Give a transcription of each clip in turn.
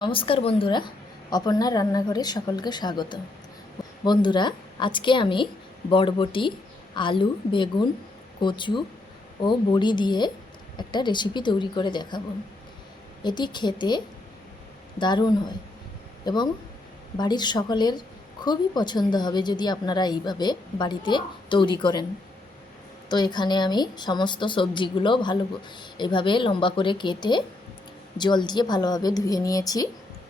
নমস্কার বন্ধুরা, অপর্ণার রান্নাঘরে সকলকে স্বাগত। বন্ধুরা, আজকে আমি বরবটি, আলু, বেগুন, কচু ও বড়ি দিয়ে একটা রেসিপি তৈরি করে দেখাবো। এটি খেতে দারুণ হয় এবং বাড়ির সকলের খুবই পছন্দ হবে যদি আপনারা এইভাবে বাড়িতে তৈরি করেন। তো এখানে আমি সমস্ত সবজিগুলো ভালো এভাবে লম্বা করে কেটে জল দিয়ে ভালোভাবে ধুয়ে নিয়েছি।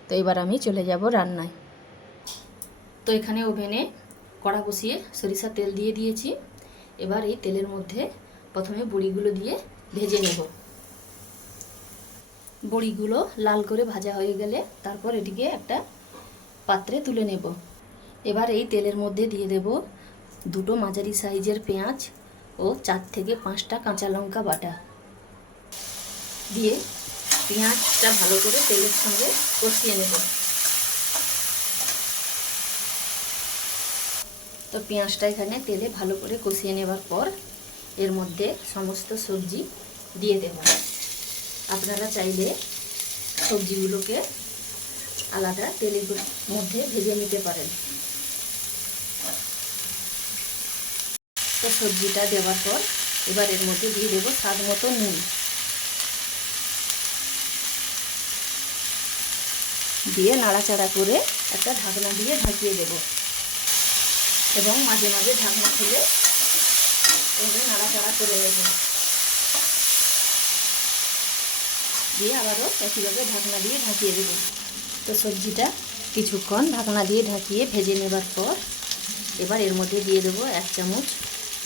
তো এবার আমি চলে যাব রান্নায়। তো এখানে ওভেনে কড়া বসিয়ে সরিষার তেল দিয়ে দিয়েছি। এবার এই তেলের মধ্যে প্রথমে বড়িগুলো দিয়ে ভেজে নেব। বড়িগুলো লাল করে ভাজা হয়ে গেলে তারপর এটিকে একটা পাত্রে তুলে নেব। এবার এই তেলের মধ্যে দিয়ে দেব দুটো মাঝারি সাইজের পেঁয়াজ ও চার থেকে পাঁচটা কাঁচা লঙ্কা বাটা। দিয়ে পেঁয়াজটা ভালো করে তেলের সঙ্গে কষিয়ে নেব। তো পেঁয়াজটা এখানে তেলে ভালো করে কষিয়ে নেবার পর এর মধ্যে সমস্ত সবজি দিয়ে দেব। আপনারা চাইলে সবজিগুলোকে আলাদা তেলের মধ্যে ভেজে নিতে পারেন। তো সবজিটা দেওয়ার পর এবার এর মধ্যে দিয়ে দেবো স্বাদ মতো নুন। দিয়ে নাড়াচাড়া করে একটা ঢাকনা দিয়ে ঢাকিয়ে দেব। এবং মাঝে মাঝে ঢাকনা খুলে এভাবে নাড়াচাড়া করে নেব। দিয়ে আবারও একইভাবে ঢাকনা দিয়ে ঢাকিয়ে দেব। তো সবজিটা কিছুক্ষণ ঢাকনা দিয়ে ঢাকিয়ে ভেজে নেবার পর এবার এর মধ্যে দিয়ে দেবো এক চামচ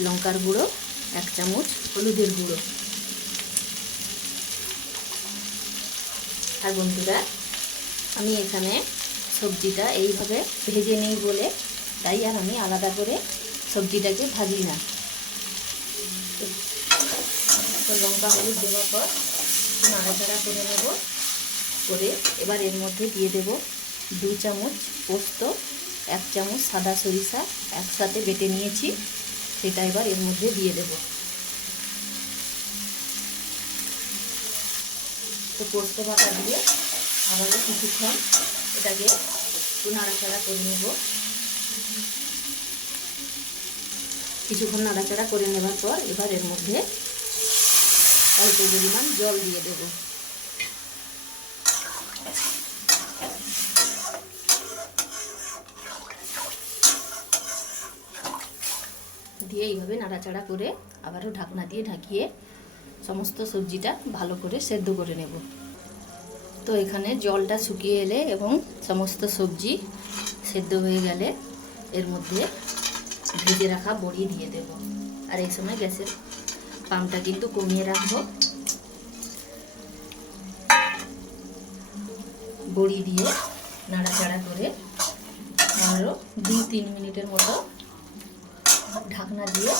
লঙ্কার গুঁড়ো, এক চামচ হলুদের গুঁড়ো। আর বন্ধুরা আমি এখানে সবজিটা এইভাবে ভেজে নিই বলে, তাই আর আমি আলাদা করে সবজিটাকে ভাজি না। লঙ্কা, হলুদ দেওয়ার পর নাড়াচাড়া করে নেব, করে এবার এর মধ্যে দিয়ে দেব দু চামচ পোস্ত, এক চামচ সাদা সরিষা একসাথে বেটে নিয়েছি, সেটা এবার এর মধ্যে দিয়ে দেব। তো পোস্ত বাটা দিয়ে আবারও কিছুক্ষণ এটাকে একটু নাড়াচাড়া করে নেব। কিছুক্ষণ নাড়াচাড়া করে নেবার পর এবার এর মধ্যে অল্প পরিমাণ জল দিয়ে দেব। দিয়ে এইভাবে নাড়াচাড়া করে আবারও ঢাকনা দিয়ে ঢাকিয়ে সমস্ত সবজিটা ভালো করে সেদ্ধ করে নেব। তো এখানে জলটা শুকিয়ে এলে এবং সমস্ত সবজি সেদ্ধ হয়ে গেলে এর মধ্যে ভেজে রাখা বড়ি দিয়ে দেব। আর এই সময় গ্যাসের পামটা কিন্তু কমিয়ে রাখব। বড়ি দিয়ে নাড়াচাড়া করে আরও দু তিন মিনিটের মতো ঢাকনা দিয়ে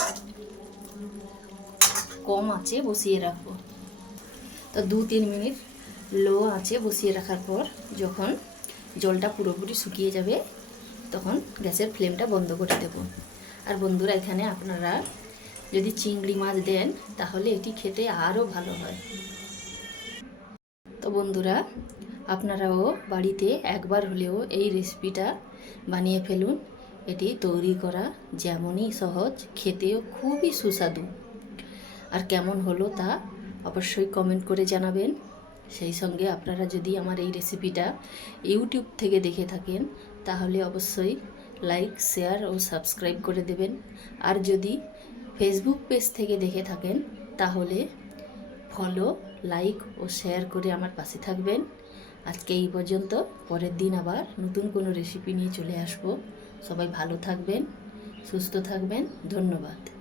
কম আছে বসিয়ে রাখব। তো দু তিন মিনিট লো আছে বসিয়ে রাখার পর যখন জলটা পুরোপুরি শুকিয়ে যাবে, তখন গ্যাসের ফ্লেমটা বন্ধ করে দেব। আর বন্ধুরা, এখানে আপনারা যদি চিংড়ি মাছ দেন, তাহলে এটি খেতে আরও ভালো হয়। তো বন্ধুরা, আপনারাও বাড়িতে একবার হলেও এই রেসিপিটা বানিয়ে ফেলুন। এটি তৈরি করা যেমনই সহজ, খেতেও খুবই সুস্বাদু। আর কেমন হলো তা অবশ্যই কমেন্ট করে জানাবেন। সেই সঙ্গে আপনারা যদি আমার এই রেসিপিটা ইউটিউব থেকে দেখে থাকেন, তাহলে অবশ্যই লাইক শেয়ার ও সাবস্ক্রাইব করে দেবেন। আর যদি ফেসবুক পেজ থেকে দেখে থাকেন, তাহলে ফলো লাইক ও শেয়ার করে আমার পাশে থাকবেন। আজকে এই পর্যন্ত, পরের দিন আবার নতুন কোনো রেসিপি নিয়ে চলে আসব। সবাই ভালো থাকবেন, সুস্থ থাকবেন, ধন্যবাদ।